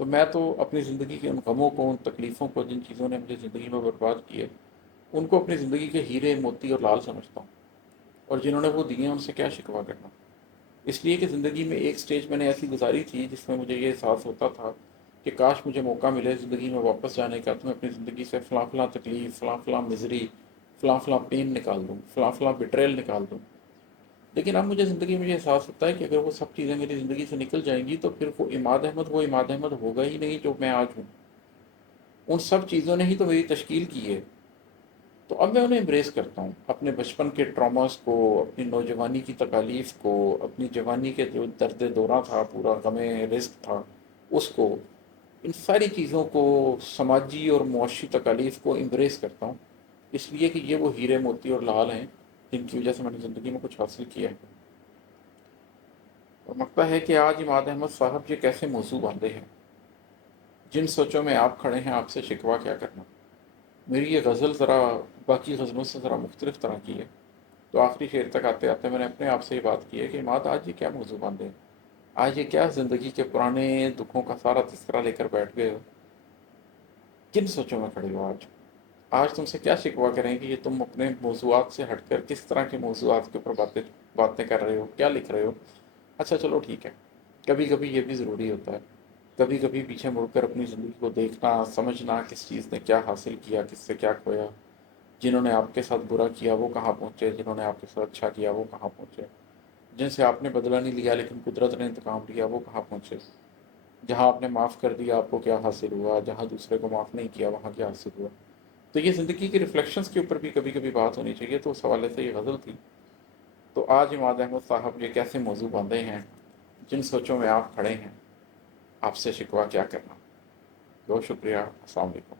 تو میں تو اپنی زندگی کے ان غموں کو، ان تکلیفوں کو، جن چیزوں نے مجھے زندگی میں برباد کی ہے، ان کو اپنی زندگی کے ہیرے موتی اور لال سمجھتا ہوں، اور جنہوں نے وہ دیے ہیں ان سے کیا شکوہ کرنا۔ اس لیے کہ زندگی میں ایک سٹیج میں نے ایسی گزاری تھی جس میں مجھے یہ احساس ہوتا تھا کہ کاش مجھے موقع ملے زندگی میں واپس جانے کا، تو میں اپنی زندگی سے فلاں فلاں تکلیف، فلاں فلاں مزری، فلاں فلاں پین نکال دوں، فلاں فلاں بٹریل نکال دوں۔ لیکن اب مجھے زندگی میں یہ احساس ہوتا ہے کہ اگر وہ سب چیزیں میری زندگی سے نکل جائیں گی تو پھر وہ عماد احمد ہوگا ہی نہیں جو میں آج ہوں۔ ان سب چیزوں نے ہی تو میری تشکیل کی ہے۔ تو اب میں انہیں امبریس کرتا ہوں، اپنے بچپن کے ٹراماز کو، اپنی نوجوانی کی تکالیف کو، اپنی جوانی کے جو درد دورہ تھا، پورا غم رزق تھا اس کو، ان ساری چیزوں کو، سماجی اور معاشی تکالیف کو امبریس کرتا ہوں، اس لیے کہ یہ وہ ہیرے موتی اور لال ہیں جن کی وجہ سے میں نے زندگی میں کچھ حاصل کیا ہے۔ اور مکتا ہے کہ آج اماد احمد صاحب یہ کیسے موضوع باندھے ہیں، جن سوچوں میں آپ کھڑے ہیں آپ سے شکوہ کیا کرنا۔ میری یہ غزل ذرا باقی غزلوں سے ذرا مختلف طرح کی ہے، تو آخری شعر تک آتے آتے میں نے اپنے آپ سے یہ بات کی ہے کہ اماد آج یہ کیا موضوع باندھے ہیں، آج یہ کیا زندگی کے پرانے دکھوں کا سارا تذکرہ لے کر بیٹھ گئے ہو، کن سوچوں میں کھڑے ہو آج؟ آج تم سے کیا شکوہ کریں کہ یہ تم اپنے موضوعات سے ہٹ کر کس طرح کے موضوعات کے اوپر باتیں کر رہے ہو، کیا لکھ رہے ہو؟ اچھا چلو ٹھیک ہے، کبھی کبھی یہ بھی ضروری ہوتا ہے، کبھی کبھی پیچھے مڑ کر اپنی زندگی کو دیکھنا، سمجھنا کس چیز نے کیا حاصل کیا، کس سے کیا کھویا، جنہوں نے آپ کے ساتھ برا کیا وہ کہاں پہنچے، جنہوں نے آپ کے ساتھ اچھا کیا وہ کہاں پہنچے، جن سے آپ نے بدلہ نہیں لیا لیکن قدرت نے انتقام لیا وہ کہاں پہنچے، جہاں آپ نے معاف کر دیا آپ کو کیا حاصل ہوا، جہاں دوسرے کو معاف نہیں کیا وہاں کیا حاصل ہوا۔ تو یہ زندگی کے ریفلیکشنز کے اوپر بھی کبھی کبھی بات ہونی چاہیے، تو اس حوالے سے یہ غزل تھی۔ تو آج اماد احمد صاحب یہ کیسے موضوع باندھے ہیں، جن سوچوں میں آپ کھڑے ہیں آپ سے شکوہ کیا کرنا۔ بہت شکریہ، السلام علیکم۔